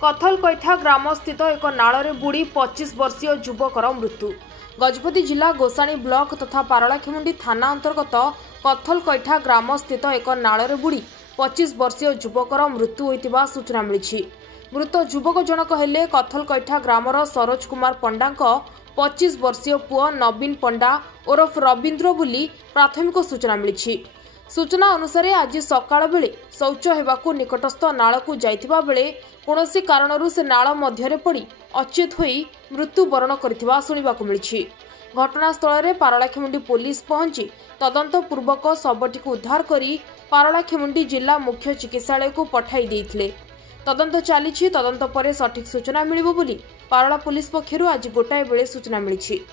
कथलकैठा ग्राम स्थित एक नाଳରେ बुड़ी 25 वर्षीय युवकर मृत्यु। गजपति जिला गोसाणी ब्लॉक तथा पारलाखेमुंडी थाना अंतर्गत कथलकैठा ग्राम स्थित एक नाଳରେ बुड़ी 25 वर्षीय युवकर मृत्यु होइतिबा सूचना मिली। मृत युवक जनक हेले कथलकैठा ग्रामर सरोज कुमार पंडा 25 वर्षीय पुओ नवीन पंडा ओरफ रवींद्र बोली प्राथमिक सूचना मिली। सूचना अनुसार आज सकाळ बेले शौच हेबाकू निकटस्थ नाळकू जाइतिबा बेले कोनोसी कारणरू से नाळ मध्यरे पड़ी अचेत होई मृत्युवरण करथिबा सुनिबाकू मिली। घटनास्थल में पारलाखेमुंडी पुलिस पहुंची तदंत पूर्वक शवटी को उद्धार करी पारलाखेमुंडी जिला मुख्य चिकित्सालय को पठाई देइथिले। तदंत चली तदंत पर सठिक सूचना मिलिबो बोली पारला पुलिस पक्षरु आज गोटाए बेले सूचना मिली।